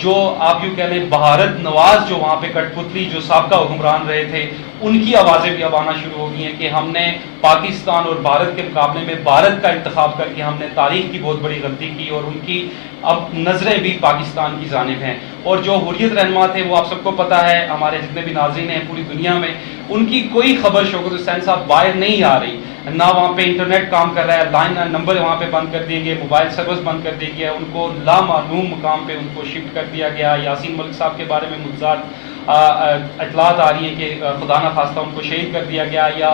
جو آپ یوں کہہ لیں بھارت نواز جو وہاں پہ کٹ پتلی جو سابقہ حکمران رہے تھے ان کی آوازیں بھی اب آنا شروع ہو گئی ہیں کہ ہم نے پاکستان اور بھارت کے مقابلے میں بھارت کا انتخاب کر کے ہم نے تاریخ کی بہت بڑی غلطی کی اور ان کی اب نظریں بھی پاکستان کی جانب ہیں. اور جو حریت رہنما تھے وہ آپ سب کو پتہ ہے, ہمارے جتنے بھی ناظرین ہیں پوری دنیا میں, ان کی کوئی خبر شوکت حسین صاحب باہر نہیں آ رہی, نہ وہاں پہ انٹرنیٹ کام کر رہا ہے, لائن نمبر وہاں پہ بند کر دیے گئے, موبائل سروس بند کر دیا گیا, ان کو لامعلوم مقام پہ ان کو شفٹ کر دیا گیا. یاسین ملک صاحب کے بارے میں متضاد اطلاعات آ رہی ہیں کہ خدا نہ خواستہ ان کو شہید کر دیا گیا یا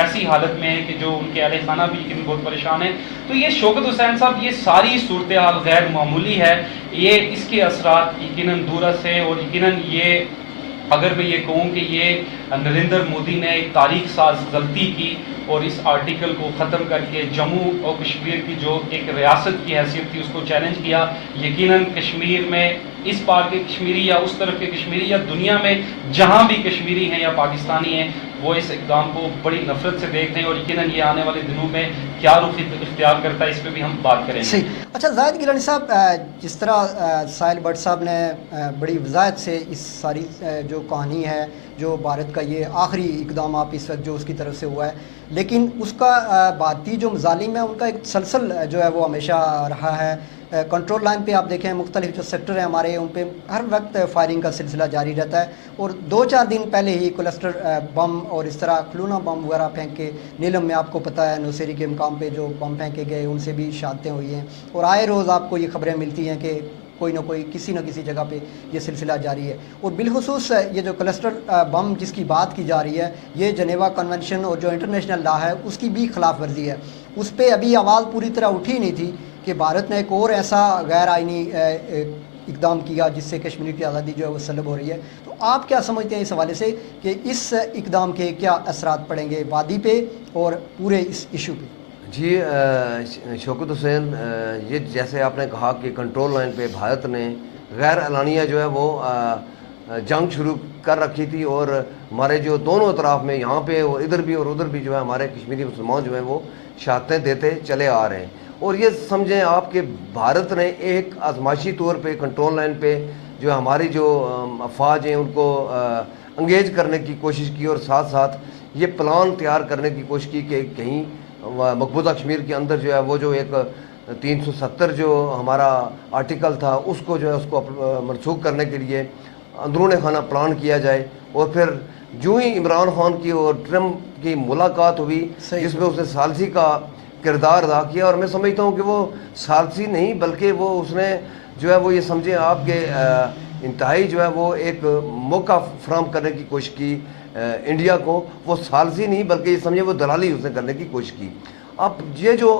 ایسی حالت میں ہے کہ جو ان کے اہل خانہ بھی لیکن بہت پریشان ہیں. تو یہ شوکت حسین صاحب یہ ساری صورتحال غیر معمولی ہے, یہ اس کے اثرات یقیناً دورس ہے. اور یقیناً یہ اگر میں یہ کہوں کہ یہ نریندر مودی نے ایک تاریخ ساز غلطی کی اور اس آرٹیکل کو ختم کر کے جموں اور کشمیر کی جو ایک ریاست کی حیثیت تھی اس کو چیلنج کیا. یقیناً کشمیر میں اس پار کے کشمیری یا اس طرف کے کشمیری یا دنیا میں جہاں بھی کشمیری ہیں یا پاکستانی ہیں وہ اس اقدام کو بڑی نفرت سے دیکھتے ہیں, اور یقیناً یہ آنے والے دنوں میں کیا رخ اختیار کرتا ہے اس پہ بھی ہم بات کریں گے. صحیح. اچھا زاہد گیلانی صاحب, جس طرح ساحل بٹ صاحب نے بڑی وضاحت سے اس ساری جو کہانی ہے, جو بھارت کا یہ آخری اقدام آپ اس وقت جو اس کی طرف سے ہوا ہے, لیکن اس کا بھارتی جو مظالم ہے ان کا ایک تسلسل جو ہے وہ ہمیشہ رہا ہے. کنٹرول لائن پہ آپ دیکھیں مختلف جو سیکٹر ہیں ہمارے, ان پہ ہر وقت فائرنگ کا سلسلہ جاری رہتا ہے. اور 2-4 دن پہلے ہی کلسٹر بم اور اس طرح کھلونا بم وغیرہ پھینک کے نیلم میں آپ کو پتہ ہے نوسیری کے مقام پہ جو بم پھینکے گئے ان سے بھی شہادتیں ہوئی ہیں. اور آئے روز آپ کو یہ خبریں ملتی ہیں کہ کوئی نہ کوئی کسی نہ کسی جگہ پہ یہ سلسلہ جاری ہے. اور بالخصوص یہ جو کلسٹر بم جس کی بات کی جا رہی ہے, یہ جنیوا کنونشن اور جو انٹرنیشنل لا ہے اس کی بھی خلاف ورزی ہے. اس پہ ابھی آواز پوری طرح اٹھی نہیں تھی کہ بھارت نے ایک اور ایسا غیر آئینی اقدام کیا جس سے کشمیر کی آزادی جو ہے وہ سلب ہو رہی ہے. تو آپ کیا سمجھتے ہیں اس حوالے سے کہ اس اقدام کے کیا اثرات پڑیں گے وادی پہ اور پورے اس ایشو پہ؟ جی شوکت حسین, یہ جیسے آپ نے کہا کہ کنٹرول لائن پہ بھارت نے غیر اعلانیہ جو ہے وہ جنگ شروع کر رکھی تھی, اور ہمارے جو دونوں اطراف میں یہاں پہ اور ادھر بھی اور ادھر بھی جو ہے ہمارے کشمیری مسلمان جو ہیں وہ شہادتیں دیتے چلے آ رہے ہیں. اور یہ سمجھیں آپ کہ بھارت نے ایک آزمائشی طور پہ کنٹرول لائن پہ جو ہماری جو افواج ہیں ان کو انگیج کرنے کی کوشش کی, اور ساتھ ساتھ یہ پلان تیار کرنے کی کوشش کی کہ کہیں مقبوضہ کشمیر کے اندر جو ہے وہ جو ایک 370 جو ہمارا آرٹیکل تھا اس کو جو ہے اس کو منسوخ کرنے کے لیے اندرون خانہ پلان کیا جائے. اور پھر جو ہی عمران خان کی اور ٹرمپ کی ملاقات ہوئی جس میں اس نے ثالثی کا کردار ادا کیا, اور میں سمجھتا ہوں کہ وہ ثالثی نہیں بلکہ وہ اس نے جو ہے وہ یہ سمجھیں آپ کے انتہائی جو ہے وہ ایک موقع فراہم کرنے کی کوشش کی انڈیا کو. وہ ثالثی نہیں بلکہ یہ سمجھیں وہ دلالی اس نے کرنے کی کوشش کی. اب یہ جو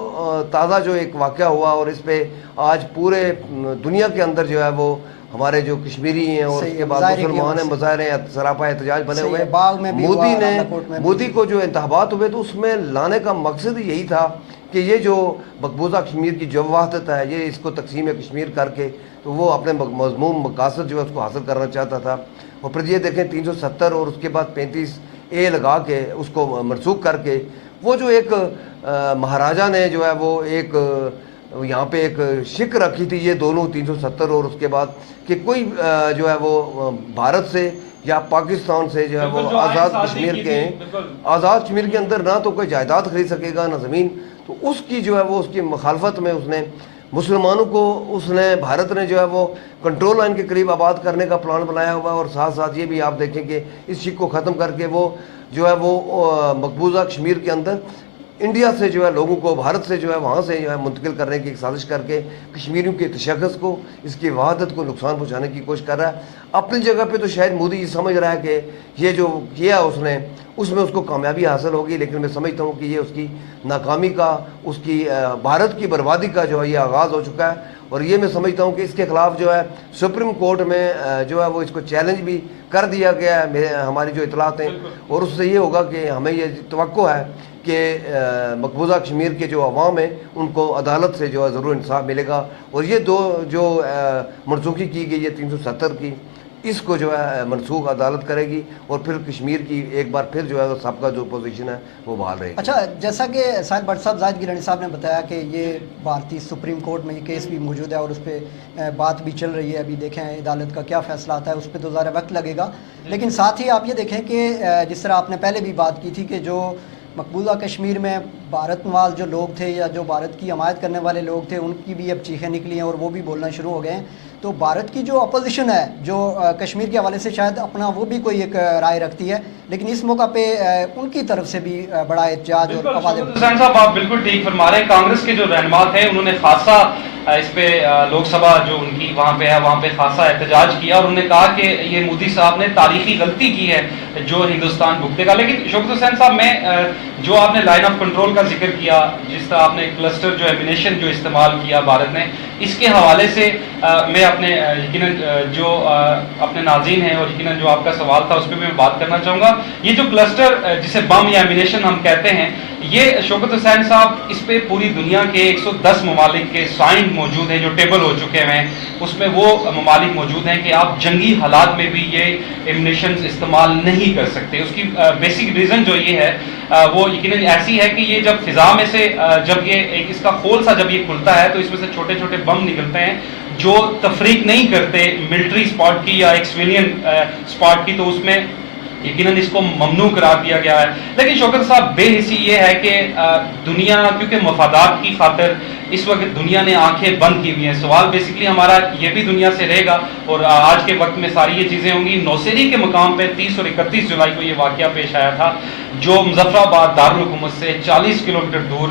تازہ جو ایک واقعہ ہوا اور اس پہ آج پورے دنیا کے اندر جو ہے وہ ہمارے جو کشمیری ہیں اور اس کے بعد مسلمان ہیں مظاہرے سراپا احتجاج بنے ہوئے ہیں. مودی کو جو انتخابات ہوئے تو اس میں لانے کا مقصد یہی تھا کہ یہ جو مقبوضہ کشمیر کی جو وحدت ہے یہ اس کو تقسیم کشمیر کر کے تو وہ اپنے مضمون مقاصد جو ہے اس کو حاصل کرنا چاہتا تھا. اور پھر یہ دیکھیں 370 اور اس کے بعد 35A لگا کے اس کو منسوخ کر کے وہ جو ایک مہاراجہ نے جو ہے وہ ایک یہاں پہ ایک شک رکھی تھی یہ دونوں 370 اور اس کے بعد کہ کوئی جو ہے وہ بھارت سے یا پاکستان سے جو ہے وہ آزاد کشمیر کے ہیں, آزاد کشمیر کے اندر نہ تو کوئی جائیداد خرید سکے گا نہ زمین. تو اس کی جو ہے وہ اس کی مخالفت میں اس نے مسلمانوں کو اس نے بھارت نے جو ہے وہ کنٹرول لائن کے قریب آباد کرنے کا پلان بنایا ہوا ہے. اور ساتھ ساتھ یہ بھی آپ دیکھیں کہ اس شک کو ختم کر کے وہ جو ہے وہ مقبوضہ کشمیر کے اندر انڈیا سے جو ہے لوگوں کو بھارت سے جو ہے وہاں سے جو ہے منتقل کرنے کی ایک سازش کر کے کشمیریوں کے تشخص کو اس کی وحدت کو نقصان پہنچانے کی کوشش کر رہا ہے. اپنی جگہ پہ تو شاید مودی یہ سمجھ رہا ہے کہ یہ جو کیا اس نے اس میں اس کو کامیابی حاصل ہوگی, لیکن میں سمجھتا ہوں کہ یہ اس کی ناکامی کا اس کی بھارت کی بربادی کا جو ہے یہ آغاز ہو چکا ہے. اور یہ میں سمجھتا ہوں کہ اس کے خلاف جو ہے سپریم کورٹ میں جو ہے وہ اس کو چیلنج بھی کر دیا گیا ہے ہماری جو اطلاعات ہیں. اور اس سے یہ ہوگا کہ ہمیں یہ توقع ہے کہ مقبوضہ کشمیر کے جو عوام ہیں ان کو عدالت سے جو ہے ضرور انصاف ملے گا. اور یہ دو جو منسوخی کی گئی ہے 370 کی اس کو جو ہے منسوخ عدالت کرے گی اور پھر کشمیر کی ایک بار پھر جو ہے وہ سب کا جو پوزیشن ہے وہ بحال رہے گی۔ اچھا، جیسا کہ ساحل بٹ صاحب، زاہد گیلانی صاحب نے بتایا کہ یہ بھارتی سپریم کورٹ میں یہ کیس بھی موجود ہے اور اس پہ بات بھی چل رہی ہے، ابھی دیکھیں عدالت کا کیا فیصلہ آتا ہے، اس پہ تو ذرا وقت لگے گا، لیکن ساتھ ہی آپ یہ دیکھیں کہ جس طرح آپ نے پہلے بھی بات کی تھی کہ جو مقبوضہ کشمیر میں بھارت نواز جو لوگ تھے یا جو بھارت کی حمایت کرنے والے لوگ تھے، ان کی بھی اب چیخیں نکلی ہیں اور وہ بھی بولنا شروع ہو گئے ہیں، تو بھارت کی جو اپوزیشن ہے جو کشمیر کے حوالے سے شاید اپنا وہ بھی کوئی ایک رائے رکھتی ہے، لیکن اس موقع پہ ان کی طرف سے بھی بڑا احتجاج اور آوازیں۔ حسین صاحب آپ بالکل ٹھیک فرما رہے ہیں، کانگریس کے جو رہنما تھے انہوں نے خاصا اس پہ لوک سبھا جو ان کی وہاں پہ ہے وہاں پہ خاصا احتجاج کیا اور انہوں نے کہا کہ یہ مودی صاحب نے تاریخی غلطی کی ہے جو ہندوستان بھگتے گا۔ لیکن شوکت حسین صاحب، میں جو آپ نے لائن آف کنٹرول کا ذکر کیا، جس طرح آپ نے کلسٹر جو ایمینیشن جو استعمال کیا بھارت نے، اس کے حوالے سے میں اپنے یقیناً جو اپنے ناظرین ہیں اور یقیناً جو آپ کا سوال تھا اس پہ میں بات کرنا چاہوں گا۔ یہ جو کلسٹر جسے بم یا ایمینیشن ہم کہتے ہیں، یہ شوکت حسین صاحب اس پہ پوری دنیا کے 110 ممالک کے سائن موجود ہیں جو ٹیبل ہو چکے ہیں، اس میں وہ ممالک موجود ہیں کہ آپ جنگی حالات میں بھی یہ ایمنیشنز استعمال نہیں کر سکتے۔ اس کی بیسک ریزن جو یہ ہے وہ یقیناً ایسی ہے کہ یہ جب فضا میں سے جب یہ ایک اس کا خول سا جب یہ کھلتا ہے تو اس میں سے چھوٹے چھوٹے بم نکلتے ہیں جو تفریق نہیں کرتے ملٹری سپاٹ کی یا ایک سویلین سپاٹ کی، تو اس میں یقیناً اس کو ممنوع قرار دیا گیا ہے۔ لیکن شوکت صاحب، بے حسی یہ ہے کہ دنیا کیونکہ مفادات کی خاطر اس وقت دنیا نے آنکھیں بند کی ہوئی ہیں۔ سوال بیسکلی ہمارا یہ بھی دنیا سے رہے گا اور آج کے وقت میں ساری یہ چیزیں ہوں گی۔ نوسیری کے مقام پہ 30 اور 31 جولائی کو یہ واقعہ پیش آیا تھا جو مظفر آباد دارالحکومت سے 40 کلومیٹر دور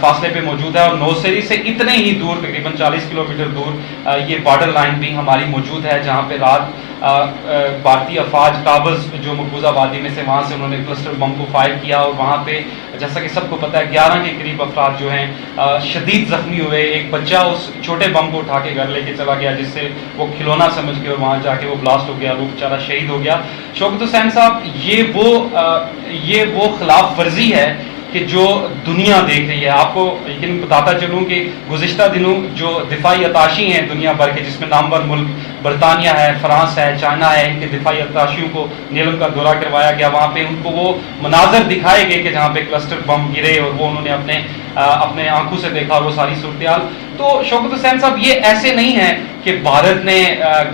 فاصلے پہ موجود ہے، اور نوسیری سے اتنے ہی دور تقریباً 40 کلومیٹر دور یہ بارڈر لائن بھی ہماری موجود ہے جہاں پہ رات بھارتی افواج قابض جو مقبوضہ وادی میں سے وہاں سے انہوں نے کلسٹر بم کو فائر کیا، اور وہاں پہ جیسا کہ سب کو پتہ ہے 11 کے قریب افراد جو ہیں شدید زخمی ہوئے۔ ایک بچہ اس چھوٹے بم کو اٹھا کے گھر لے کے چلا گیا جس سے وہ کھلونا سمجھ کے اور وہاں جا کے وہ بلاسٹ ہو گیا، وہ بیچارہ شہید ہو گیا۔ شوکت حسین صاحب، یہ وہ خلاف ورزی ہے کہ جو دنیا دیکھ رہی ہے۔ آپ کو یقین بتاتا چلوں کہ گزشتہ دنوں جو دفاعی اتاشی ہیں دنیا بھر کے، جس میں نامور ملک برطانیہ ہے، فرانس ہے، چائنا ہے، ان کے دفاعی اتاشیوں کو نیلم کا دورہ کروایا گیا۔ وہاں پہ ان کو وہ مناظر دکھائے گئے کہ جہاں پہ کلسٹر بم گرے اور وہ انہوں نے اپنے آنکھوں سے دیکھا وہ ساری صورتحال۔ تو شوکت حسین صاحب، یہ ایسے نہیں ہے کہ بھارت نے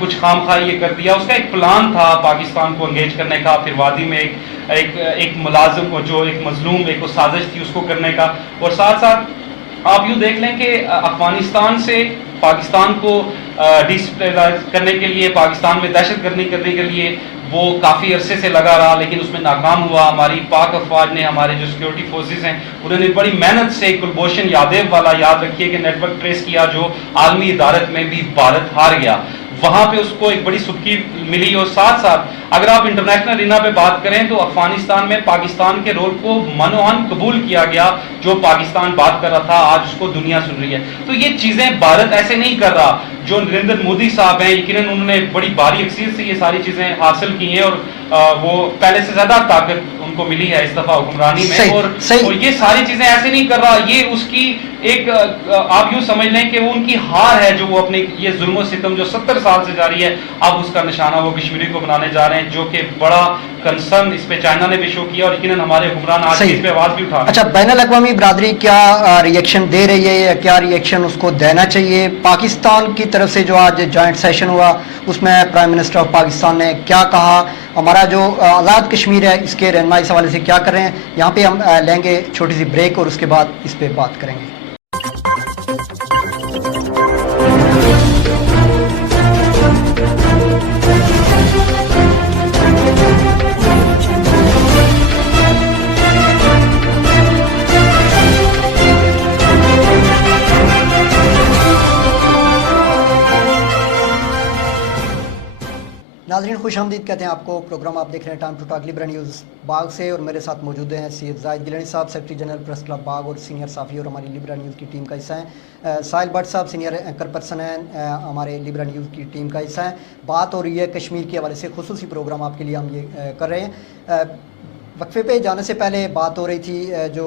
کچھ خام خواہ یہ کر دیا، اس کا ایک پلان تھا پاکستان کو انگیج کرنے کا، پھر وادی میں ایک ملازم جو ایک مظلوم ایک سازش تھی اس کو کرنے کا، اور ساتھ ساتھ آپ یوں دیکھ لیں کہ افغانستان سے پاکستان کو ڈیسٹیبلائز کرنے کے لیے، پاکستان میں دہشت گردی کرنے کے لیے وہ کافی عرصے سے لگا رہا، لیکن اس میں ناکام ہوا۔ ہماری پاک افواج نے، ہمارے جو سیکورٹی فورسز ہیں انہوں نے بڑی محنت سے کلبھوشن یادیو والا، یاد رکھیے کہ نیٹ ورک ٹریس کیا جو عالمی عدالت میں بھی بھارت ہار گیا، وہاں پہ اس کو ایک بڑی سبکی ملی۔ اور ساتھ ساتھ اگر آپ انٹرنیشنل ارینا پہ بات کریں تو افغانستان میں پاکستان کے رول کو منوہن قبول کیا گیا، جو پاکستان بات کر رہا تھا آج اس کو دنیا سن رہی ہے۔ تو یہ چیزیں بھارت ایسے نہیں کر رہا۔ جو نریندر مودی صاحب ہیں یقیناً انہوں نے بڑی بھاری اکثریت سے یہ ساری چیزیں حاصل کی ہیں، اور وہ پہلے سے زیادہ طاقت ان کو ملی ہے اس دفعہ حکمرانی میں، اور یہ ساری چیزیں ایسے نہیں کر رہا۔ یہ اس کی ایک آپ یوں سمجھ لیں کہ وہ ان کی ہار ہے جو وہ اپنے یہ ظلم و ستم جو 70 سال سے جاری ہے، اب اس کا نشانہ وہ کشمیری کو بنانے جا رہے ہیں، جو کہ بڑا کنسرن اس پہ چائنا نے بھی شو کیا، اور یقیناً ہمارے حکمران آج اس پہ آواز بھی اٹھا۔ اچھا، بین الاقوامی برادری کیا ریئیکشن دے رہی ہے یا کیا ریئیکشن اس کو دینا چاہیے؟ پاکستان کی طرف سے جو آج جوائنٹ سیشن ہوا اس میں پرائم منسٹر آف پاکستان نے کیا کہا؟ ہمارا جو آزاد کشمیر ہے اس کے رہنمائی اس حوالے سے کیا کر رہے ہیں؟ یہاں پہ ہم لیں گے چھوٹی سی بریک اور اس کے بعد اس پہ بات کریں گے۔ ناظرین خوش آمدید کہتے ہیں آپ کو، پروگرام آپ دیکھ رہے ہیں ٹائم ٹو ٹاک لیبرا نیوز باغ سے، اور میرے ساتھ موجود ہیں سید زاہد گیلانی صاحب، سیکرٹری جنرل پریس کلب باغ اور سینئر صحافی اور ہماری لیبرا نیوز کی ٹیم کا حصہ ہیں۔ ساحل بٹ صاحب سینئر اینکر پرسن ہیں، ہمارے لیبرا نیوز کی ٹیم کا حصہ ہیں۔ بات ہو رہی ہے کشمیر کے حوالے سے، خصوصی پروگرام آپ کے لیے ہم یہ کر رہے ہیں۔ وقفے پہ جانے سے پہلے بات ہو رہی تھی جو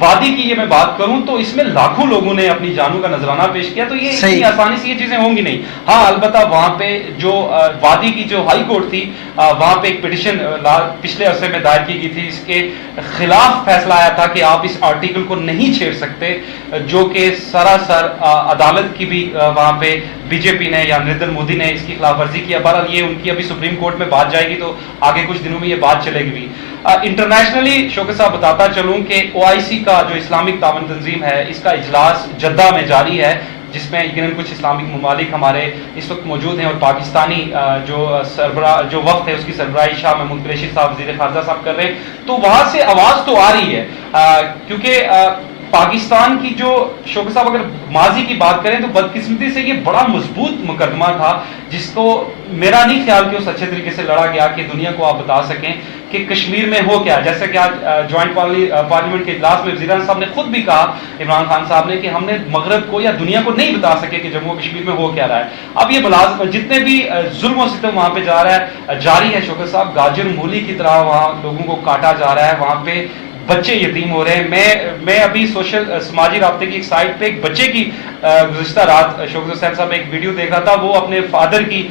وادی کی یہ میں بات کروں تو اس میں لاکھوں لوگوں نے اپنی جانوں کا نذرانہ پیش کیا, تو یہ اتنی آسانی سے یہ چیزیں ہوں گی نہیں. ہاں البتہ وہاں پہ جو وادی کی جو ہائی کورٹ تھی, وہاں پہ ایک پٹیشن پچھلے عرصے میں دائر کی گئی تھی, اس کے خلاف فیصلہ آیا تھا کہ آپ اس آرٹیکل کو نہیں چھیڑ سکتے, جو کہ سراسر عدالت کی بھی وہاں پہ بی جے پی نے یا نریندر مودی نے اس کی خلاف ورزی کیا. بہرحال یہ ان کی ابھی سپریم کورٹ میں بات جائے گی تو آگے کچھ دنوں میں یہ بات چلے گی بھی. انٹرنیشنلی شوکت صاحب بتاتا چلوں کہ OIC کا جو اسلامک تعاون تنظیم ہے, اس کا اجلاس جدہ میں جاری ہے, جس میں یقیناً کچھ اسلامک ممالک ہمارے اس وقت موجود ہیں, اور پاکستانی جو سربراہ جو وفد ہے اس کی سربراہی شاہ محمود قریشی صاحب وزیر خارجہ صاحب کر رہے ہیں. تو وہاں سے آواز تو آ رہی ہے, کیونکہ پاکستان کی جو شوکت صاحب اگر ماضی کی بات کریں تو بدقسمتی سے یہ بڑا مضبوط مقدمہ تھا, جس کو میرا نہیں خیال کہ اس اچھے طریقے سے لڑا گیا کہ دنیا کو آپ بتا سکیں کہ کشمیر میں ہو کیا. جیسے کہ آج جوائنٹ پارلیمنٹ کے اجلاس میں وزیر اعظم صاحب نے خود بھی کہا, عمران خان صاحب نے, کہ ہم نے مغرب کو یا دنیا کو نہیں بتا سکے کہ جموں کشمیر میں ہو کیا رہا ہے. اب یہ جتنے بھی ظلم و ستم وہاں پہ جاری ہے شوکت صاحب, گاجر مولی کی طرح وہاں لوگوں کو کاٹا جا رہا ہے, وہاں پہ بچے یتیم ہو رہے ہیں. میں ابھی سماجی رابطے کی ایک سائٹ پہ ایک بچے کی گزشتہ رات شوکت حسین صاحب ایک ویڈیو دیکھ رہا تھا, وہ اپنے فادر کی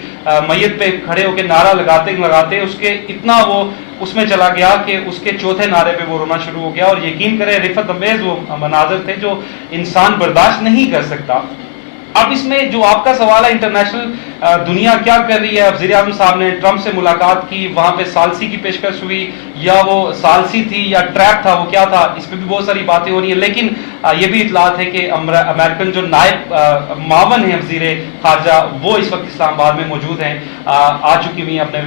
میت پہ کھڑے ہو کے نعرہ لگاتے اس کے اتنا وہ اس میں چلا گیا کہ اس کے چوتھے نعرے پہ وہ رونا شروع ہو گیا. اور یقین کریں رفت امیز وہ مناظر تھے جو انسان برداشت نہیں کر سکتا. اب اس میں جو آپ کا سوال ہے انٹرنیشنل دنیا کیا کر رہی ہے, وزیر اعظم صاحب نے ٹرمپ سے ملاقات کی, وہاں پہ ثالثی کی پیشکش ہوئی, یا وہ ثالثی تھی یا ٹریپ تھا, وہ کیا تھا, اس پہ بھی بہت ساری باتیں ہو رہی ہیں. لیکن یہ بھی اطلاعات ہے کہ امریکن جو نائب معاون ہیں وزیر خارجہ, وہ اس وقت اسلام آباد میں موجود ہیں, آ چکی ہوئی ہیں, اپنے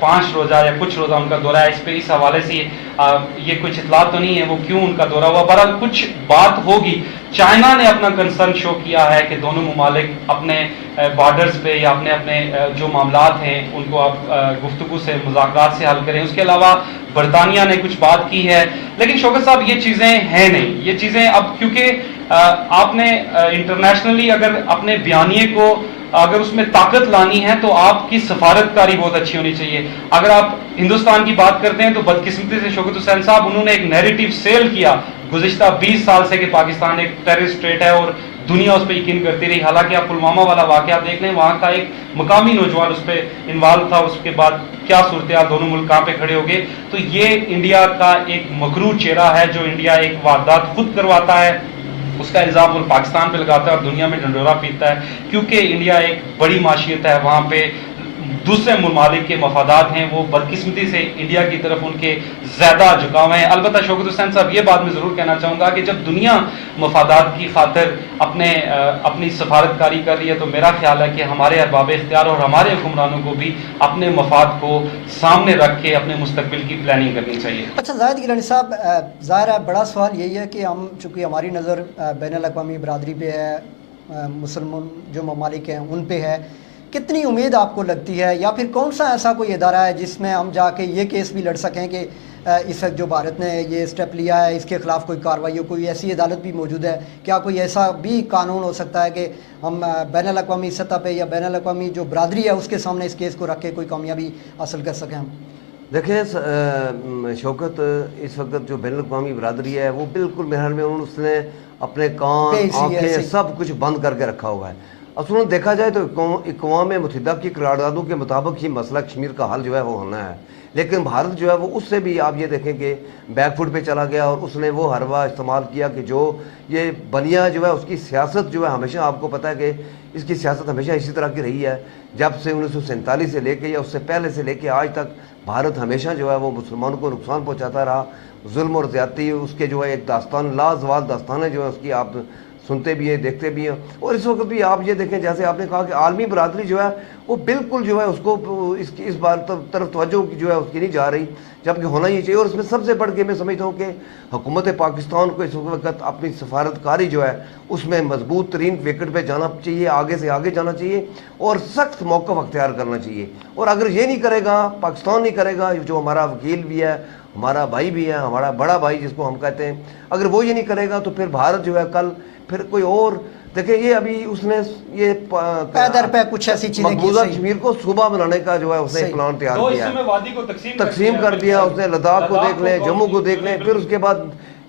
5 روزہ یا کچھ روزہ ان کا دورہ ہے. اس پہ اس حوالے سے یہ کچھ اطلاعات تو نہیں ہے وہ کیوں ان کا دورہ ہوا, بہرحال کچھ بات ہوگی. چائنا نے اپنا کنسرن شو کیا ہے کہ دونوں ممالک اپنے بارڈرز پہ یا اپنے جو معاملات ہیں ان کو آپ گفتگو سے مذاکرات سے حل کریں. اس کے علاوہ برطانیہ نے کچھ بات کی ہے, لیکن شوکت صاحب یہ چیزیں ہیں نہیں. یہ چیزیں اب کیونکہ آپ نے انٹرنیشنلی اگر اپنے بیانیے کو اگر اس میں طاقت لانی ہے تو آپ کی سفارت کاری بہت اچھی ہونی چاہیے. اگر آپ ہندوستان کی بات کرتے ہیں تو بدقسمتی سے شوکت حسین صاحب انہوں نے ایک نیریٹو سیل کیا گزشتہ 20 سال سے کہ پاکستان ایک ٹیررسٹ اسٹیٹ ہے اور دنیا اس پہ یقین کرتی رہی. حالانکہ آپ پلوامہ والا واقعہ دیکھ لیں, وہاں کا ایک مقامی نوجوان اس پہ انوالو تھا, اس کے بعد کیا صورتحال, دونوں ملک کہاں پہ کھڑے ہو گئے. تو یہ انڈیا کا ایک مغرور چہرہ ہے جو انڈیا ایک واردات خود کرواتا ہے, اس کا الزام وہ پاکستان پہ لگاتا ہے اور دنیا میں ڈنڈورا پیٹتا ہے, کیونکہ انڈیا ایک بڑی معیشت ہے, وہاں پہ دوسرے ممالک کے مفادات ہیں, وہ بدقسمتی سے انڈیا کی طرف ان کے زیادہ جھکاؤ ہیں. البتہ شوکت حسین صاحب یہ بات میں ضرور کہنا چاہوں گا کہ جب دنیا مفادات کی خاطر اپنی سفارت کاری کر رہی ہے تو میرا خیال ہے کہ ہمارے ارباب اختیار اور ہمارے حکمرانوں کو بھی اپنے مفاد کو سامنے رکھ کے اپنے مستقبل کی پلاننگ کرنی چاہیے. اچھا زاہد گیلانی صاحب, ظاہر ہے بڑا سوال یہی ہے کہ ہم چونکہ ہماری نظر بین الاقوامی برادری پہ ہے, مسلمان جو ممالک ہیں ان پہ ہے, کتنی امید آپ کو لگتی ہے, یا پھر کون سا ایسا کوئی ادارہ ہے جس میں ہم جا کے یہ کیس بھی لڑ سکیں کہ اس وقت جو بھارت نے یہ اسٹیپ لیا ہے اس کے خلاف کوئی کارروائی ہو, کوئی ایسی عدالت بھی موجود ہے؟ کیا کوئی ایسا بھی قانون ہو سکتا ہے کہ ہم بین الاقوامی سطح پہ یا بین الاقوامی جو برادری ہے اس کے سامنے اس کیس کو رکھ کے کوئی کامیابی حاصل کر سکیں ہم؟ دیکھیں شوکت, اس وقت جو بین الاقوامی برادری ہے وہ بالکل میرے خیال میں اس نے اپنے کان آنکھیں سب کچھ بند کر کے رکھا ہوا ہے. اصل دیکھا جائے تو اقوام متحدہ کی قراردادوں کے مطابق ہی مسئلہ کشمیر کا حل جو ہے وہ ہونا ہے, لیکن بھارت جو ہے وہ اس سے بھی آپ یہ دیکھیں کہ بیک فٹ پہ چلا گیا, اور اس نے وہ حربہ استعمال کیا کہ جو یہ بنیا جو ہے اس کی سیاست جو ہے ہمیشہ, آپ کو پتہ ہے کہ اس کی سیاست ہمیشہ اسی طرح کی رہی ہے, جب سے 1947 سے لے کے یا اس سے پہلے سے لے کے آج تک بھارت ہمیشہ جو ہے وہ مسلمانوں کو نقصان پہنچاتا رہا, ظلم اور زیادتی اس کے جو ہے ایک داستان لازوال داستان ہے جو ہے اس کی آپ سنتے بھی ہیں دیکھتے بھی ہیں. اور اس وقت بھی آپ یہ دیکھیں جیسے آپ نے کہا کہ عالمی برادری جو ہے وہ بالکل جو ہے اس کو اس بار طرف توجہ جو ہے اس کی نہیں جا رہی, جبکہ ہونا ہی چاہیے. اور اس میں سب سے بڑھ کے میں سمجھتا ہوں کہ حکومت پاکستان کو اس وقت اپنی سفارت کاری جو ہے اس میں مضبوط ترین وکٹ پہ جانا چاہیے, آگے سے آگے جانا چاہیے اور سخت موقف اختیار کرنا چاہیے. اور اگر یہ نہیں کرے گا, پاکستان نہیں کرے گا, جو ہمارا وکیل بھی ہے, ہمارا بھائی بھی ہے, ہمارا بڑا بھائی جس کو ہم کہتے ہیں, اگر وہ یہ نہیں کرے گا تو پھر بھارت جو ہے کل پھر کوئی اور دیکھیں, یہ ابھی اس نے یہ پیدر پہ کچھ ایسی چیزیں مقبوضہ کشمیر کو صوبہ بنانے کا جو ہے اس نے پلان تیار کیا ہے, تقسیم کر دیا اس نے. لداخ کو دیکھ لیں, جموں کو دیکھ لیں, پھر اس کے بعد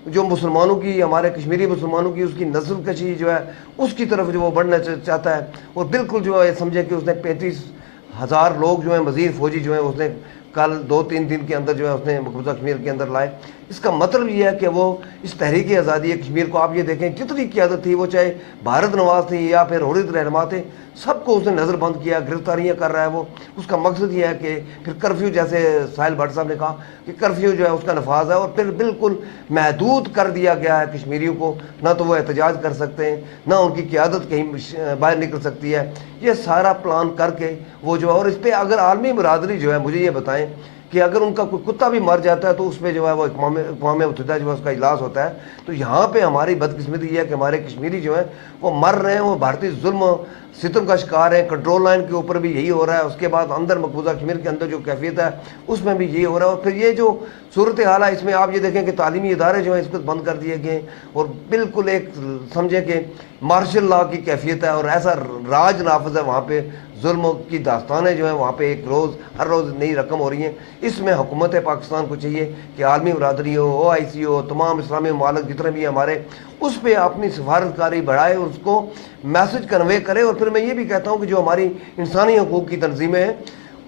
جو مسلمانوں کی, ہمارے کشمیری مسلمانوں کی اس کی نسل کشی جو ہے اس کی طرف جو وہ بڑھنا چاہتا ہے, اور بالکل جو ہے سمجھے کہ اس نے 35,000 لوگ جو ہیں مزید فوجی جو ہیں اس نے کل 2-3 دن کے اندر جو ہے اس نے مقبوضہ کشمیر کے اندر لائے. اس کا مطلب یہ ہے کہ وہ اس تحریک آزادی کشمیر کو, آپ یہ دیکھیں جتنی قیادت تھی, وہ چاہے بھارت نواز تھی یا پھر حریت رہنما تھے, سب کو اس نے نظر بند کیا, گرفتاریاں کر رہا ہے وہ. اس کا مقصد یہ ہے کہ پھر کرفیو, جیسے ساحل بھٹ صاحب نے کہا کہ کرفیو جو ہے اس کا نفاذ ہے, اور پھر بالکل محدود کر دیا گیا ہے کشمیریوں کو, نہ تو وہ احتجاج کر سکتے ہیں, نہ ان کی قیادت کہیں باہر نکل سکتی ہے. یہ سارا پلان کر کے وہ جو ہے, اور اس پہ اگر عالمی برادری جو ہے مجھے یہ بتائیں کہ اگر ان کا کوئی کتا بھی مر جاتا ہے تو اس پہ جو ہے وہ اقوام متحدہ جو ہے اس کا اجلاس ہوتا ہے. تو یہاں پہ ہماری بدقسمتی یہ ہے کہ ہمارے کشمیری جو ہیں وہ مر رہے ہیں, وہ بھارتی ظلم و ستم کا شکار ہیں. کنٹرول لائن کے اوپر بھی یہی ہو رہا ہے, اس کے بعد اندر مقبوضہ کشمیر کے اندر جو کیفیت ہے اس میں بھی یہی ہو رہا ہے. اور پھر یہ جو صورتحال ہے اس میں آپ یہ دیکھیں کہ تعلیمی ادارے جو ہیں اس کو بند کر دیے گئے, اور بالکل ایک سمجھے کہ مارشل لا کی کیفیت ہے, اور ایسا راج نافذ ہے وہاں پہ. ظلم کی داستانیں جو ہیں وہاں پہ ایک روز ہر روز نئی رقم ہو رہی ہیں. اس میں حکومت پاکستان کو چاہیے کہ عالمی برادری ہو, OIC ہو, تمام اسلامی ممالک جتنے بھی ہیں ہمارے, اس پہ اپنی سفارتکاری بڑھائے, اس کو میسج کنوے کرے. اور پھر میں یہ بھی کہتا ہوں کہ جو ہماری انسانی حقوق کی تنظیمیں ہیں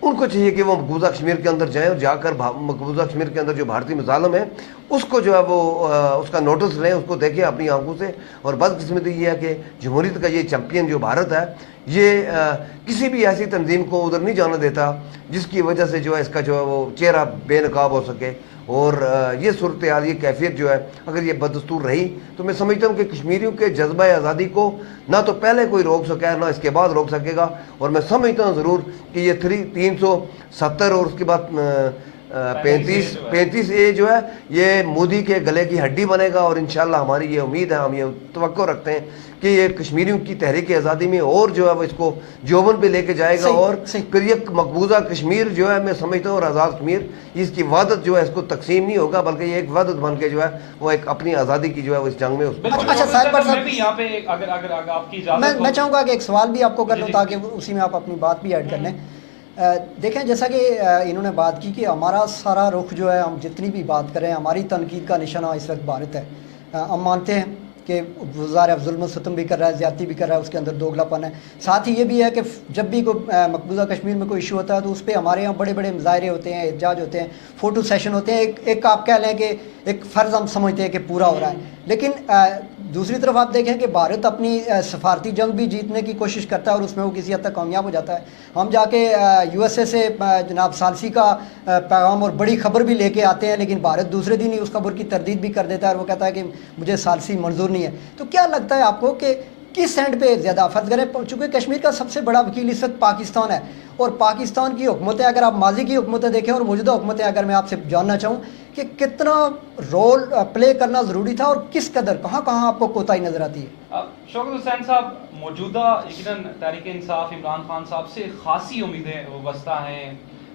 ان کو چاہیے کہ وہ مقبوضہ کشمیر کے اندر جائیں, اور جا کر مقبوضہ کشمیر کے اندر جو بھارتی مظالم ہے اس کو جو ہے وہ اس کا نوٹس لیں, اس کو دیکھیں اپنی آنکھوں سے. اور بدقسمتی یہ ہے کہ جمہوریت کا یہ چیمپئن جو بھارت ہے یہ کسی بھی ایسی تنظیم کو ادھر نہیں جانا دیتا جس کی وجہ سے جو ہے اس کا جو ہے وہ چہرہ بے نقاب ہو سکے. اور یہ صورتحال, یہ کیفیت جو ہے اگر یہ بدستور رہی تو میں سمجھتا ہوں کہ کشمیریوں کے جذبہ آزادی کو نہ تو پہلے کوئی روک سکے نہ اس کے بعد روک سکے گا. اور میں سمجھتا ہوں ضرور کہ یہ 370 اور اس کے بعد 35A جو ہے یہ مودی کے گلے کی ہڈی بنے گا. اور انشاءاللہ ہماری یہ امید ہے, ہم یہ توقع رکھتے ہیں کہ یہ کشمیریوں کی تحریک آزادی میں اور جو ہے وہ اس کو جوبن پہ لے کے جائے گا. اور پھر یہ مقبوضہ کشمیر جو ہے میں سمجھتا ہوں, اور آزاد کشمیر, اس کی وحدت جو ہے اس کو تقسیم نہیں ہوگا بلکہ یہ ایک وحدت بن کے جو ہے وہ ایک اپنی آزادی کی جو ہے وہ اس جنگ میں. اچھا ساحل بھٹ صاحب, یہاں پہ اگر آپ کی اجازت میں چاہوں گا کہ ایک سوال بھی آپ کو کر لوں تاکہ اسی میں آپ اپنی بات بھی ایڈ کر لیں. دیکھیں جیسا کہ انہوں نے بات کی کہ ہمارا سارا رخ جو ہے, ہم جتنی بھی بات کریں, ہماری تنقید کا نشانہ اس وقت بھارت ہے. ہم مانتے ہیں کہ وزار ظلم و ستم بھی کر رہا ہے, زیادتی بھی کر رہا ہے, اس کے اندر دوگلا پن ہے. ساتھ ہی یہ بھی ہے کہ جب بھی کوئی مقبوضہ کشمیر میں کوئی ایشو ہوتا ہے تو اس پہ ہمارے یہاں بڑے بڑے مظاہرے ہوتے ہیں, احتجاج ہوتے ہیں, فوٹو سیشن ہوتے ہیں. ایک آپ کہہ لیں کہ ایک فرض ہم سمجھتے ہیں کہ پورا ہو رہا ہے. لیکن دوسری طرف آپ دیکھیں کہ بھارت اپنی سفارتی جنگ بھی جیتنے کی کوشش کرتا ہے اور اس میں وہ کسی حد تک کامیاب ہو جاتا ہے. ہم جا کے USA سے جناب ثالثی کا پیغام اور بڑی خبر بھی لے کے آتے ہیں, لیکن بھارت دوسرے دن ہی اس خبر کی تردید بھی کر دیتا ہے اور وہ کہتا ہے کہ مجھے ثالثی منظور نہیں ہے. تو کیا لگتا ہے آپ کو کہ کس اینڈ پہ زیادہ فرض کریں, چونکہ کشمیر کا سب سے بڑا وکیل اس وقت پاکستان ہے, اور پاکستان کی حکومتیں اگر آپ ماضی کی حکومتیں دیکھیں اور موجودہ حکومتیں, اگر میں آپ سے جاننا چاہوں کہ کتنا رول پلے کرنا ضروری تھا اور کس قدر کہاں آپ کو کوتاہی نظر آتی ہے؟ شوکت حسین صاحب, موجودہ یقیناً تحریک انصاف عمران خان صاحب سے خاصی امیدیں وابستہ ہیں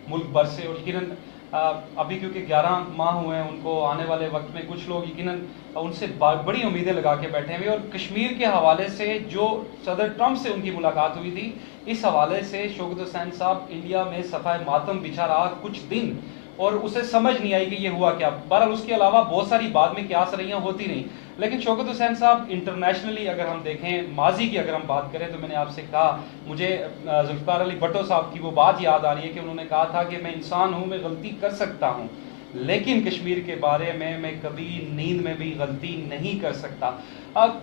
ملک بھر سے, اور یقیناً ابھی کیونکہ 11 ماہ ہوئے ہیں ان کو, آنے والے وقت میں کچھ لوگ یقیناً ان سے بڑی امیدیں لگا کے بیٹھے ہوئے. اور کشمیر کے حوالے سے جو صدر ٹرمپ سے ان کی ملاقات ہوئی تھی, اس حوالے سے شوکت حسین صاحب انڈیا میں صفحہ ماتم بچھا رہا کچھ دن, اور اسے سمجھ نہیں آئی کہ یہ ہوا کیا. بہرحال اس کے علاوہ بہت ساری بعد میں قیاس رہیاں ہوتی رہیں. لیکن شوکت حسین صاحب انٹرنیشنلی اگر ہم دیکھیں, ماضی کی اگر ہم بات کریں, تو میں نے آپ سے کہا, مجھے ذوالفقار علی بھٹو صاحب کی وہ بات یاد آ رہی ہے کہ انہوں نے کہا تھا کہ میں انسان ہوں, میں غلطی کر سکتا ہوں, لیکن کشمیر کے بارے میں کبھی نیند میں بھی غلطی نہیں کر سکتا.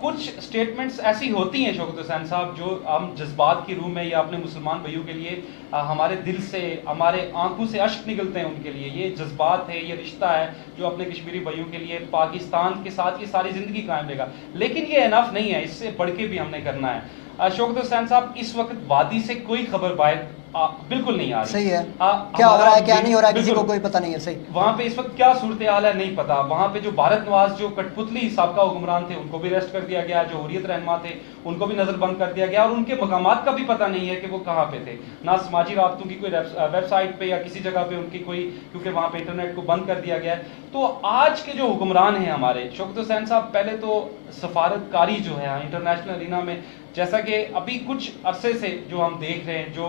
کچھ سٹیٹمنٹس ایسی ہوتی ہیں شوکت حسین صاحب جو ہم جذبات کی روح میں یا اپنے مسلمان بھائیوں کے لیے ہمارے دل سے, ہمارے آنکھوں سے اشک نکلتے ہیں ان کے لیے. یہ جذبات ہے, یہ رشتہ ہے جو اپنے کشمیری بھائیوں کے لیے پاکستان کے ساتھ یہ ساری زندگی قائم رہے گا. لیکن یہ انف نہیں ہے, اس سے بڑھ کے بھی ہم نے کرنا ہے. شوکت حسین صاحب, اس وقت وادی سے کوئی خبر باہر بالکل نہیں آ رہی. صحیح ہے, کیا ہو رہا ہے کیا نہیں ہو رہا ہے کسی کو کوئی پتہ نہیں ہے. صحیح, وہاں پہ اس وقت کیا صورتحال ہے نہیں پتا. وہاں پہ جو بھارت نواز جو کٹ پتلی سابقہ حکمران تھے ان کو بھی ریسٹ کر دیا گیا, جو حریت رہنما تھے ان کو بھی نظر بند کر دیا گیا, اور ان کے مقامات کا بھی پتہ نہیں ہے کہ وہ کہاں پہ تھے. نہ سماجی رابطوں کی کوئی ویب سائٹ پہ یا کسی جگہ پہ ان کی کوئی, کیونکہ وہاں پہ انٹرنیٹ کو بند کر دیا گیا ہے. تو آج کے جو حکمران ہیں ہمارے شوکت حسین صاحب, پہلے تو سفارتکاری جو ہے انٹرنیشنل ارینا میں, جیسا کہ ابھی کچھ عرصے سے جو ہم دیکھ رہے ہیں, جو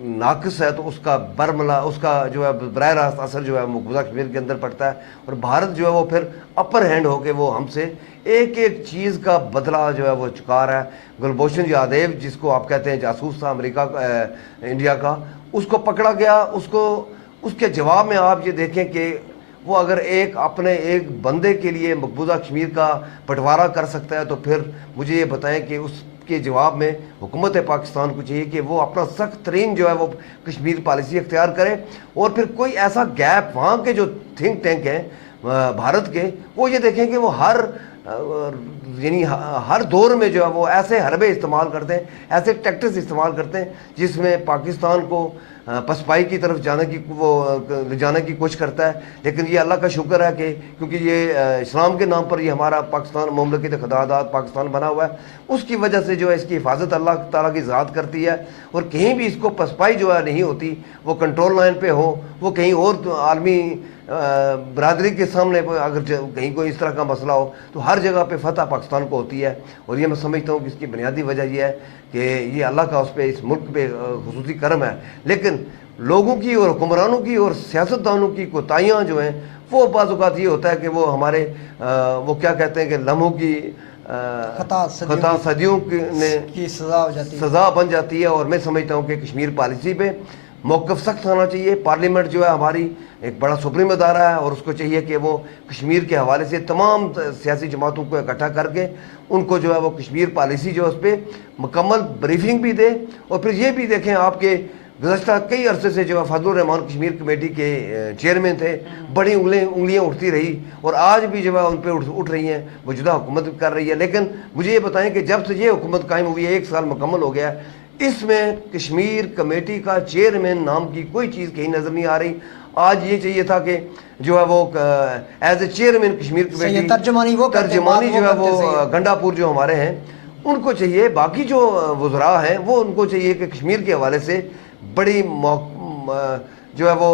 ناقص ہے تو اس کا برملا اس کا جو ہے براہ راست اثر جو ہے مقبوضہ کشمیر کے اندر پڑتا ہے، اور بھارت جو ہے وہ پھر اپر ہینڈ ہو کے وہ ہم سے ایک ایک چیز کا بدلہ جو ہے وہ چکا رہا ہے۔ گلبھوشن یادیو جس کو آپ کہتے ہیں جاسوس تھا امریکہ انڈیا کا، اس کو پکڑا گیا، اس کے جواب میں آپ یہ دیکھیں کہ وہ اگر اپنے ایک بندے کے لیے مقبوضہ کشمیر کا بٹوارا کر سکتا ہے تو پھر مجھے یہ بتائیں کہ اس کے جواب میں حکومت پاکستان کو چاہیے کہ وہ اپنا سخت ترین جو ہے وہ کشمیر پالیسی اختیار کرے، اور پھر کوئی ایسا گیپ وہاں کے جو تھنک ٹینک ہیں بھارت کے، وہ یہ دیکھیں کہ وہ ہر دور میں جو ہے وہ ایسے حربے استعمال کرتے ہیں، ایسے ٹیکٹکس استعمال کرتے ہیں جس میں پاکستان کو پسپائی کی طرف جانے کی کوشش کرتا ہے۔ لیکن یہ اللہ کا شکر ہے کہ کیونکہ یہ اسلام کے نام پر یہ ہمارا پاکستان مملکت خداداد پاکستان بنا ہوا ہے، اس کی وجہ سے جو ہے اس کی حفاظت اللہ تعالیٰ کی ذات کرتی ہے، اور کہیں بھی اس کو پسپائی جو ہے نہیں ہوتی، وہ کنٹرول لائن پہ ہو، وہ کہیں اور عالمی برادری کے سامنے اگر کہیں کوئی اس طرح کا مسئلہ ہو تو ہر جگہ پہ فتح پاکستان کو ہوتی ہے۔ اور یہ میں سمجھتا ہوں کہ اس کی بنیادی وجہ یہ ہے کہ یہ اللہ کا اس پہ اس ملک پہ خصوصی کرم ہے، لیکن لوگوں کی اور حکمرانوں کی اور سیاستدانوں کی کوتاہیاں جو ہیں وہ بعض اوقات یہ ہوتا ہے کہ وہ ہمارے وہ کیا کہتے ہیں کہ لمحوں کی خطا صدیوں کی سزا بن جاتی ہے۔ اور میں سمجھتا ہوں کہ کشمیر پالیسی پہ موقف سخت ہونا چاہیے۔ پارلیمنٹ جو ہے ہماری ایک بڑا سپریم ادارہ ہے، اور اس کو چاہیے کہ وہ کشمیر کے حوالے سے تمام سیاسی جماعتوں کو اکٹھا کر کے ان کو جو ہے وہ کشمیر پالیسی جو ہے اس پہ مکمل بریفنگ بھی دے۔ اور پھر یہ بھی دیکھیں آپ کے گزشتہ کئی عرصے سے جو ہے فضل الرحمان کشمیر کمیٹی کے چیئرمین تھے، بڑی انگلیاں اٹھتی رہی، اور آج بھی جو ہے ان پہ اٹھ رہی ہیں، موجودہ حکومت کر رہی ہے۔ لیکن مجھے یہ بتائیں کہ جب سے یہ حکومت قائم ہوئی ہے، 1 سال مکمل ہو گیا ہے، اس میں کشمیر کمیٹی کا چیئرمین نام کی کوئی چیز کہیں نظر نہیں آ رہی۔ آج یہ چاہیے تھا کہ جو ہے وہ as a chairman Kashmir committee ترجمانی جو ہے وہ گنڈا پور جو ہمارے ہیں ان کو چاہیے، باقی جو وزراء ہیں وہ ان کو چاہیے کہ کشمیر کے حوالے سے بڑی جو ہے وہ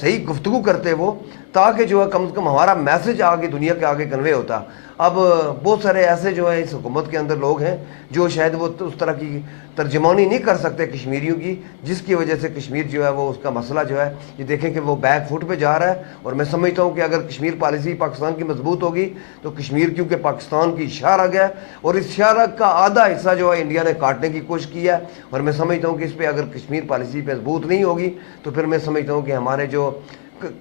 صحیح گفتگو کرتے وہ، تاکہ جو ہے کم سے کم ہمارا میسج آگے دنیا کے آگے کنوے ہوتا۔ اب بہت سارے ایسے جو ہے اس حکومت کے اندر لوگ ہیں جو شاید وہ اس طرح کی ترجمانی نہیں کر سکتے کشمیریوں کی، جس کی وجہ سے کشمیر جو ہے وہ اس کا مسئلہ جو ہے یہ دیکھیں کہ وہ بیک فٹ پہ جا رہا ہے۔ اور میں سمجھتا ہوں کہ اگر کشمیر پالیسی پاکستان کی مضبوط ہوگی تو کشمیر کیونکہ پاکستان کی شاہراہ گیا ہے، اور اس شاہراہ کا آدھا حصہ جو ہے انڈیا نے کاٹنے کی کوشش کی ہے، اور میں سمجھتا ہوں کہ اس پہ اگر کشمیر پالیسی پہ مضبوط نہیں ہوگی تو پھر میں سمجھتا ہوں کہ ہمارے جو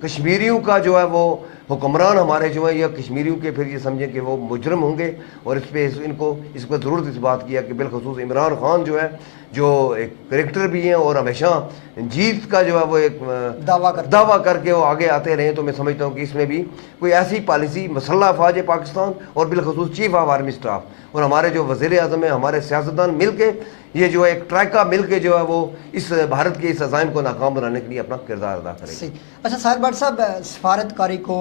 کشمیریوں کا جو ہے وہ حکمران ہمارے جو ہیں یا کشمیریوں کے پھر یہ سمجھیں کہ وہ مجرم ہوں گے۔ اور اس پہ اس کو ضرورت اس بات کیا کہ بالخصوص عمران خان جو ہے جو ایک کریکٹر بھی ہیں اور ہمیشہ جیت کا جو ہے وہ ایک دعویٰ کر کے وہ آگے آتے رہے، تو میں سمجھتا ہوں کہ اس میں بھی کوئی ایسی پالیسی مسلح افواج پاکستان اور بالخصوص چیف آف آرمی اسٹاف اور ہمارے جو وزیر اعظم ہیں، ہمارے سیاستدان مل کے یہ جو ہے ایک ٹرائکا مل کے جو ہے وہ اس بھارت کے اس عزائم کو ناکام بنانے کے لیے اپنا کردار ادا کرے۔ اچھا ساحر بٹ صاحب، سفارتکاری کو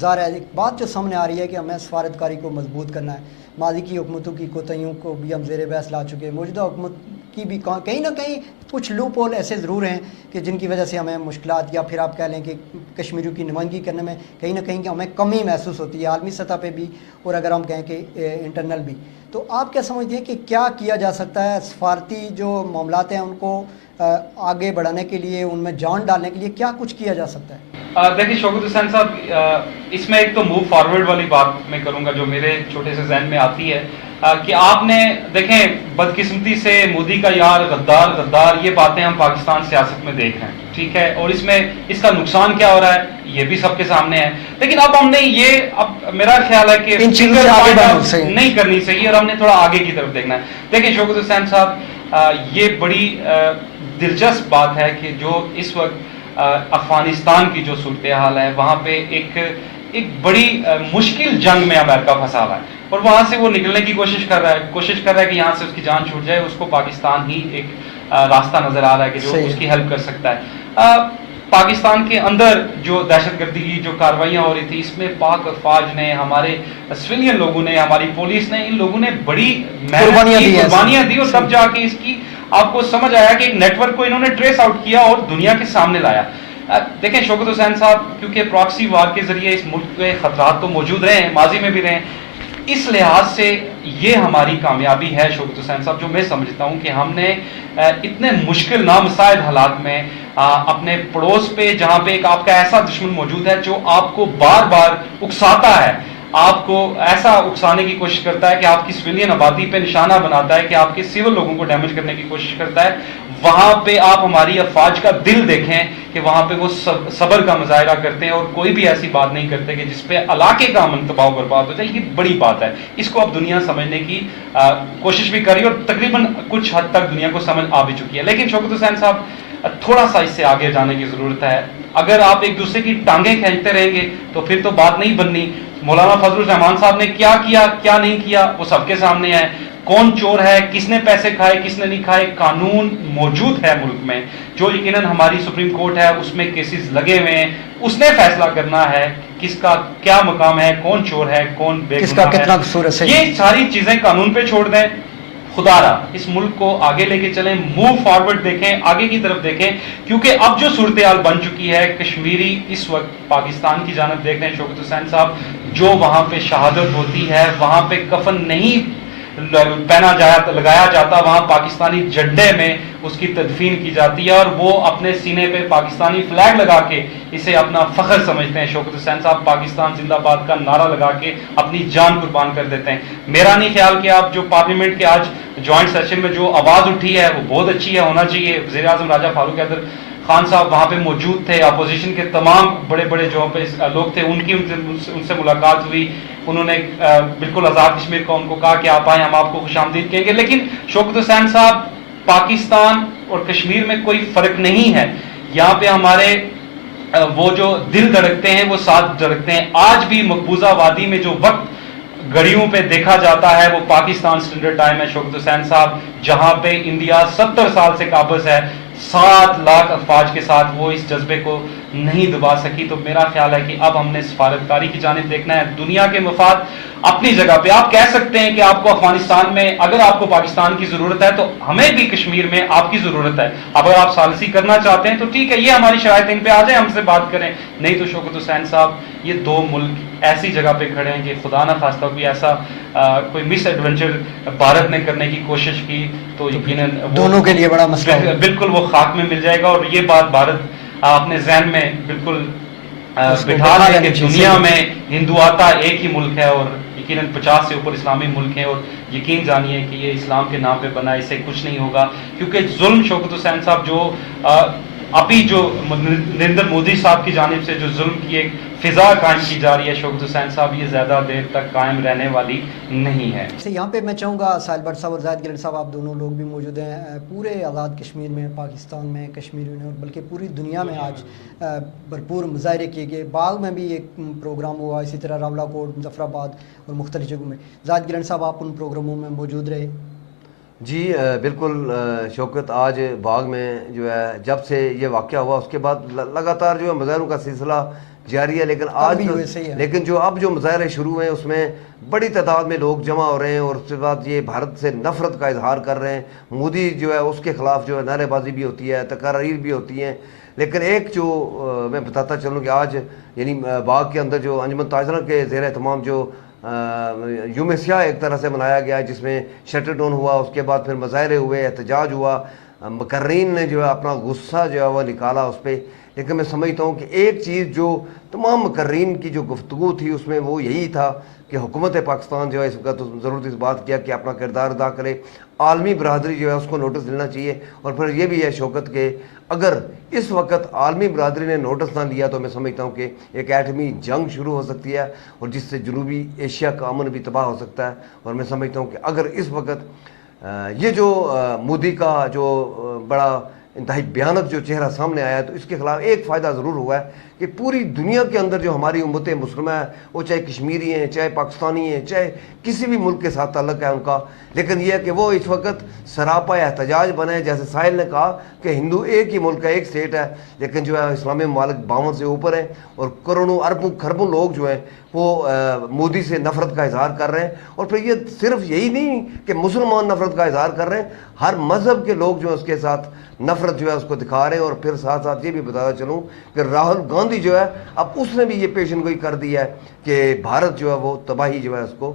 ظاہر ہے ایک بات جو سامنے آ رہی ہے کہ ہمیں سفارتکاری کو مضبوط کرنا ہے، ماضی کی حکومتوں کی کوتاہیوں کو بھی ہم زیر بحث لا چکے ہیں، موجودہ حکومت کی بھی کہیں نہ کہیں کچھ لوپ ہول ایسے ضرور ہیں کہ جن کی وجہ سے ہمیں مشکلات یا پھر آپ کہہ لیں کہ کشمیریوں کی نمائندگی کرنے میں کہیں نہ کہیں کہ ہمیں کمی محسوس ہوتی ہے عالمی سطح پہ بھی، اور اگر ہم کہیں کہ انٹرنل بھی۔ تو آپ کیا سمجھتے ہیں کہ کیا کیا جا سکتا ہے سفارتی جو معاملات ہیں ان کو آگے بڑھانے کے لیے، ان میں جان ڈالنے کے لیے کیا کچھ کیا جا سکتا ہے؟ دیکھیے شوکت حسین صاحب، اس میں ایک تو موو فارورڈ والی بات میں کروں گا جو میرے چھوٹے سے ذہن میں آتی ہے کہ آپ نے دیکھیں بدقسمتی سے مودی کا یار غدار یہ باتیں ہم پاکستان سیاست میں دیکھ رہے ہیں، ٹھیک ہے، اور اس میں اس کا نقصان کیا ہو رہا ہے یہ بھی سب کے سامنے ہے۔ لیکن اب ہم نے یہ میرا خیال ہے کہ نہیں کرنی چاہیے اور ہم نے تھوڑا آگے کی طرف دیکھنا ہے۔ دیکھیں شوکت حسین صاحب، یہ بڑی دلچسپ بات ہے کہ جو اس وقت افغانستان کی جو صورتحال ہے وہاں پہ ایک بڑی مشکل جنگ میں امریکہ پھنسا ہوا ہے، اور وہاں سے وہ نکلنے کی کوشش کر رہا ہے کہ یہاں سے اس کی جان چھوٹ جائے، اس کو پاکستان ہی ایک راستہ نظر آ رہا ہے کہ جو اس کی ہیلپ کر سکتا ہے۔ پاکستان کے اندر جو دہشت گردی کی جو کاروائیاں ہو رہی تھی اس میں پاک افواج نے، ہمارے سویلین لوگوں نے، ہماری پولیس نے، ان لوگوں نے بڑی قربانیاں دی، اور تب جا کے اس کی آپ کو سمجھ آیا کہ ایک نیٹ ورک کو انہوں نے ٹریس آؤٹ کیا اور دنیا کے سامنے لایا۔ دیکھیں شوکت حسین صاحب، کیونکہ پراکسی وار کے ذریعے اس ملک کے خطرات تو موجود رہے ہیں، ماضی میں بھی رہے ہیں، اس لحاظ سے یہ ہماری کامیابی ہے شوکت حسین صاحب، جو میں سمجھتا ہوں کہ ہم نے اتنے مشکل نامساعد حالات میں اپنے پڑوس پہ، جہاں پہ ایک آپ کا ایسا دشمن موجود ہے جو آپ کو بار بار اکساتا ہے، آپ کو ایسا اکسانے کی کوشش کرتا ہے کہ آپ کی سویلین آبادی پہ نشانہ بناتا ہے، کہ آپ کے سول لوگوں کو ڈیمیج کرنے کی کوشش کرتا ہے، وہاں پہ آپ ہماری افواج کا دل دیکھیں کہ وہاں پہ وہ صبر کا مظاہرہ کرتے ہیں اور کوئی بھی ایسی بات نہیں کرتے کہ جس پہ علاقے کا امن تباہ و برباد ہو جائے. یہ بڑی بات ہے، اس کو اب دنیا سمجھنے کی کوشش بھی کری اور تقریباً کچھ حد تک دنیا کو سمجھ آ بھی چکی ہے. لیکن شوکت حسین صاحب تھوڑا سا اس سے آگے جانے کی ضرورت ہے. اگر آپ ایک دوسرے کی ٹانگیں کھینچتے رہیں گے تو پھر تو بات نہیں بننی. مولانا فضل الرحمان صاحب نے کیا کیا کیا نہیں کیا وہ سب کے سامنے ہے. کون چور ہے، کس نے پیسے کھائے، کس نے نہیں کھائے، قانون موجود ہے ملک میں، جو یقیناً ہماری سپریم کورٹ ہے اس میں کیسز لگے ہوئے ہیں، اس نے فیصلہ کرنا ہے کس کا کیا مقام ہے، کون چور ہے، کون بے کس کا گناہ کتنا ہے. قصور ہے. یہ ساری چیزیں قانون پہ چھوڑ دیں. خدا را اس ملک کو آگے لے کے چلیں، موو فارورڈ دیکھیں، آگے کی طرف دیکھیں. کیونکہ اب جو صورتحال بن چکی ہے، کشمیری اس وقت پاکستان کی جانب دیکھ رہے ہیں شوکت حسین صاحب، جو وہاں پہ شہادت ہوتی ہے وہاں پہ کفن نہیں لگایا جاتا، وہاں پاکستانی جھنڈے میں اس کی تدفین کی جاتی ہے اور وہ اپنے سینے پہ پاکستانی فلیگ لگا کے اسے اپنا فخر سمجھتے ہیں. شوکت حسین صاحب پاکستان زندہ باد کا نعرہ لگا کے اپنی جان قربان کر دیتے ہیں. میرا نہیں خیال کہ آپ جو پارلیمنٹ کے آج جوائنٹ سیشن میں جو آواز اٹھی ہے وہ بہت اچھی ہے، ہونا چاہیے. وزیر اعظم راجہ فاروق حیدر خان صاحب وہاں پہ موجود تھے، اپوزیشن کے تمام بڑے بڑے جو پہ لوگ تھے، ان سے ملاقات ہوئی. انہوں نے بالکل آزاد کشمیر کو ان کو کہا کہ آپ آئیں، ہم آپ کو خوش آمدید کہیں گے. لیکن شوکت حسین صاحب پاکستان اور کشمیر میں کوئی فرق نہیں ہے. یہاں پہ ہمارے وہ جو دل دھڑکتے ہیں وہ ساتھ دھڑکتے ہیں. آج بھی مقبوضہ وادی میں جو وقت گھڑیوں پہ دیکھا جاتا ہے وہ پاکستان سٹینڈرڈ ٹائم ہے شوکت حسین صاحب، جہاں پہ انڈیا 70 سال سے قابض ہے. 7 لاکھ افواج کے ساتھ وہ اس جذبے کو نہیں دبا سکی. تو میرا خیال ہے کہ اب ہم نے سفارتکاری کی جانب دیکھنا ہے. دنیا کے مفاد اپنی جگہ پہ، آپ کہہ سکتے ہیں کہ آپ کو افغانستان میں اگر آپ کو پاکستان کی ضرورت ہے تو ہمیں بھی کشمیر میں آپ کی ضرورت ہے. اگر آپ ثالثی کرنا چاہتے ہیں تو ٹھیک ہے، یہ ہماری شرائط، ان پہ آ جائیں، ہم سے بات کریں. نہیں تو شوکت حسین صاحب یہ دو ملک ایسی جگہ پہ کھڑے ہیں کہ خدا نہ خواستہ کوئی ایسا کوئی مس ایڈونچر بھارت نے کرنے کی کوشش کی تو یقیناً دونوں کے لیے بڑا مسئلہ ہوگا. بالکل وہ خاک میں مل جائے گا. اور یہ بات بھارت اپنے ذہن میں بالکل بٹھا لے کہ دنیا میں ہندو آتا ایک ہی ملک ہے اور یقیناً 50 سے اوپر اسلامی ملک ہیں، اور یقین جانیے کہ یہ اسلام کے نام پہ بنا، اس سے کچھ نہیں ہوگا. کیونکہ ظلم شوکت حسین صاحب جو ابھی جو نریندر مودی صاحب کی جانب سے جو ظلم کی ایک فضا قائم کی جا رہی ہے شوکت حسین صاحب، یہ زیادہ دیر تک قائم رہنے والی نہیں ہے. یہاں پہ میں چاہوں گا ساحل بٹ صاحب اور زاہد گلٹ صاحب، آپ دونوں لوگ بھی موجود ہیں. پورے آزاد کشمیر میں، پاکستان میں، کشمیر میں اور بلکہ پوری دنیا میں آج بھرپور مظاہرے کیے گئے. باغ میں بھی ایک پروگرام ہوا، اسی طرح راولہ کوٹ، مظفر آباد اور مختلف جگہوں میں. زاہد گلٹ صاحب آپ ان پروگراموں میں موجود رہے. جی بالکل شوکت، آج باغ میں جو ہے جب سے یہ واقعہ ہوا اس کے بعد لگاتار جو ہے مظاہروں کا سلسلہ جاری ہے. لیکن آج لیکن جو اب جو مظاہرے شروع ہیں اس میں بڑی تعداد میں لوگ جمع ہو رہے ہیں اور اس کے بعد یہ بھارت سے نفرت کا اظہار کر رہے ہیں. مودی جو ہے اس کے خلاف جو ہے نعرے بازی بھی ہوتی ہے، تقاریر بھی ہوتی ہیں. لیکن ایک جو میں بتاتا چلوں کہ آج یعنی باغ کے اندر جو انجمن تاجرہ کے زیر اہتمام جو یوم سیاہ ایک طرح سے منایا گیا ہے، جس میں شٹر ڈاؤن ہوا، اس کے بعد پھر مظاہرے ہوئے، احتجاج ہوا. مقررین نے جو ہے اپنا غصہ جو ہے وہ نکالا اس پہ. لیکن میں سمجھتا ہوں کہ ایک چیز جو تمام مقررین کی جو گفتگو تھی اس میں وہ یہی تھا کہ حکومت پاکستان جو ہے اس وقت ضرورت اس بات کیا کہ اپنا کردار ادا کرے. عالمی برادری جو ہے اس کو نوٹس دینا چاہیے. اور پھر یہ بھی ہے شوکت کہ اگر اس وقت عالمی برادری نے نوٹس نہ لیا تو میں سمجھتا ہوں کہ ایک ایٹمی جنگ شروع ہو سکتی ہے اور جس سے جنوبی ایشیا کا امن بھی تباہ ہو سکتا ہے. اور میں سمجھتا ہوں کہ اگر اس وقت یہ جو مودی کا جو بڑا انتہائی بھیانک جو چہرہ سامنے آیا ہے تو اس کے خلاف ایک فائدہ ضرور ہوا ہے کہ پوری دنیا کے اندر جو ہماری امت مسلمہ ہے، وہ چاہے کشمیری ہیں، چاہے پاکستانی ہیں، چاہے کسی بھی ملک کے ساتھ تعلق ہے ان کا، لیکن یہ ہے کہ وہ اس وقت سراپا احتجاج بنے. جیسے ساحل نے کہا کہ ہندو ایک ہی ملک ہے، ایک اسٹیٹ ہے، لیکن جو ہے اسلامی ممالک 52 سے اوپر ہیں اور کروڑوں اربوں کھربوں لوگ جو ہیں وہ مودی سے نفرت کا اظہار کر رہے ہیں. اور پھر یہ صرف یہی نہیں کہ مسلمان نفرت کا اظہار کر رہے ہیں، ہر مذہب کے لوگ جو ہیں اس کے ساتھ نفرت جو ہے اس کو دکھا رہے ہیں. اور پھر ساتھ ساتھ یہ بھی بتاتا چلوں کہ راہل گاندھی جو ہے اب اس نے بھی یہ پیشن گوئی کر دی ہے کہ بھارت جو ہے وہ تباہی جو ہے اس کو